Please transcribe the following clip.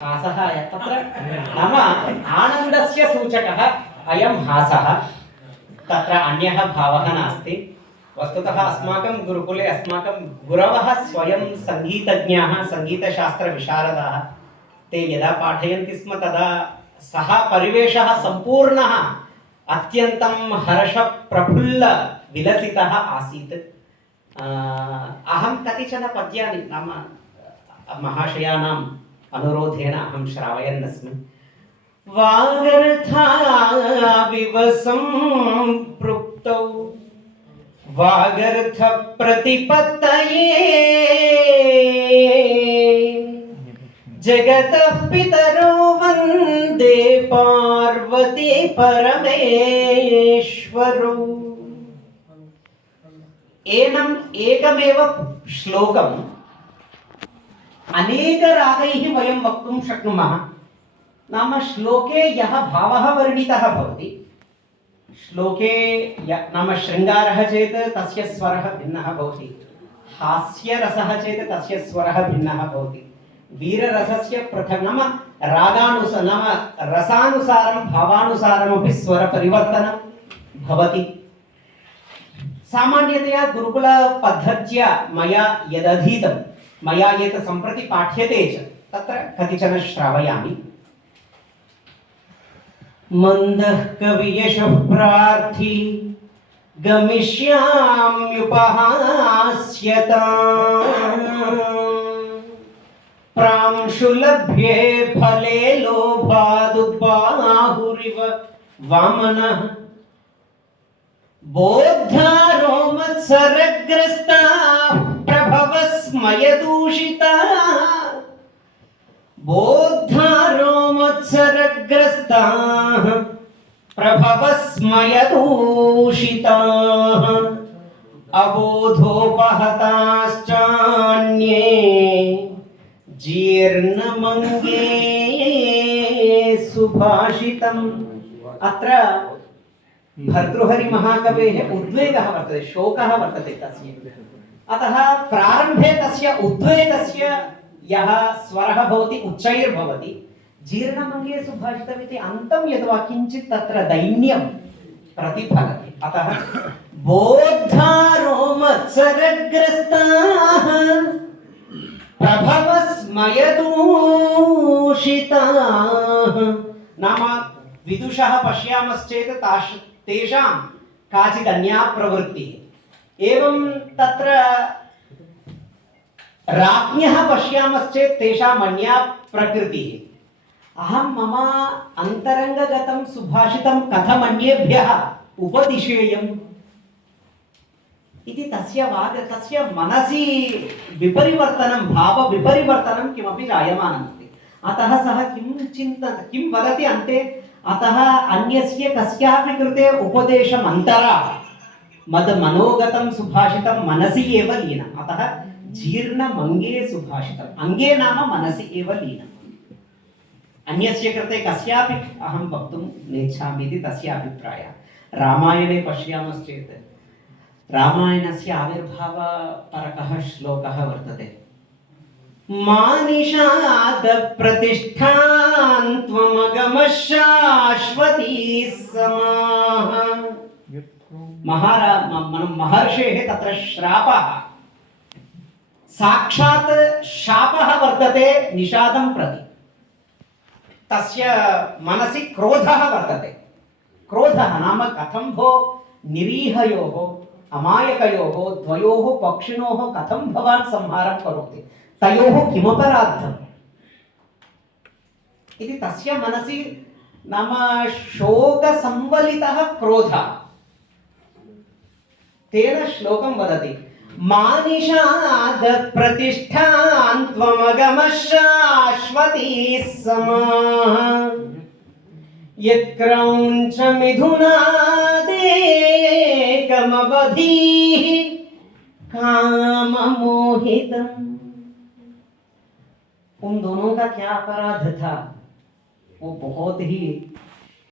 हासः तत्र नाम आनन्दस्य सूचकः अयं हासः। तत्र अन्यः भावः नास्ति। वस्तुतः अस्माकं गुरुकुले अस्माकं गुरवः स्वयं सङ्गीतज्ञाः, सङ्गीतशास्त्रविशारदाः। ते यदा पाठयन्ति स्म तदा सः परिवेशः सम्पूर्णः अत्यन्तं हर्षप्रफुल्लविलसितः आसीत्। अहं कतिचन पद्यानि नाम महाशयानां अनुरोधेन अहं श्रावयन् अस्मि। वागर्थाविव सम्पृक्तौ वागर्थ प्रतिपत्तये जगतः पितरो वन्दे पार्वती परमेश्वरौ। एनम् एकमेव श्लोकम् अनेक रागैः वयं वक्तुं शक्नुमः। नाम श्लोके यः भावः वर्णितः भवति, श्लोके नाम शृङ्गारः चेत् तस्य स्वरः भिन्नः भवति, हास्यरसः चेत् तस्य स्वरः भिन्नः भवति, वीररसस्य पृथक् नाम नाम रसानुसारं भावानुसारमपि स्वरपरिवर्तनं भवति। सामान्यतया गुरुकुलपद्धत्या मया यदधीतं, मया यत् सम्प्रति पाठ्यते च तत्र कतिचन श्रावयामि। मन्दः कवियशः प्रार्थी गमिष्याम्युपहास्यताम् प्रांशुलभ्ये फले लोभादुद्बाहुरिव वामनः बोद्धारोमत्सरग्रस्ता प्रभवस्मयदूषिता बोद्धारोमत्सरग्रस्ताः प्रभवस्मयदूषिताः अबोधोपहताश्चान्ये जीर्णमङ्गे सुभाषितम्। अत्र भर्तृहरि महाकवेः उद्वेगः वर्तते, शोकः वर्तते तस्य। अतः प्रारम्भे तस्य उद्वेगस्य यः स्वरः भवति उच्चैर्भवति, जीर्णमङ्गे सुभाषितम् इति अन्तं यद्वा किञ्चित् तत्र दैन्यं प्रतिफलति। अतः बोद्धारोमत्सरग्रस्ताः प्रभवस्मयदूषिताः। नाम विदुषः पश्यामश्चेत् तेषां काचित् अन्या प्रवृत्तिः। एवं तत्र राज्ञः पश्यामश्चेत् तेषाम् अन्या प्रकृतिः। अहं मम अन्तरङ्गगतं सुभाषितं कथम् अन्येभ्यः उपदिशेयम् इति तस्य मनसि विपरिवर्तनं, भावविपरिवर्तनं किमपि जायमानमस्ति। अतः सः किं वदति अन्ते, अतः अन्यस्य कस्यापि कृते उपदेशमन्तरा मद मनोगतं सुभाषितं मनसि एव लीनम्। अतः जीर्णमङ्गे सुभाषितम्, अङ्गे नाम मनसि एव लीनम्। अन्यस्य कृते कस्यापि अहं वक्तुं नेच्छामि इति तस्य अभिप्रायः। रामायणे पश्यामश्चेत् रामायणस्य आविर्भावपरकः श्लोकः वर्तते। मानिषाद प्रतिष्ठां त्वमगमः शाश्वती समाः। महर्षेः तत्र श्रापः, साक्षात् शापः वर्तते निषादं प्रति। तस्य मनसि क्रोधः वर्तते। क्रोधः नाम कथं भो निरीहयोः अमायकयोः द्वयोः पक्षिणोः कथं भवान् संहारं करोति, तयोः किमपराधम् इति तस्य मनसि नाम शोकसंवलितः क्रोधः। तेन श्लोकं वदति, मानिषाद प्रतिष्ठां त्वमगमः शाश्वती समाः यत्क्रौञ्च मिथुनादेकमवधीः काममोहितम्। उन दोनों का क्या अपराध था, वो बहुत ही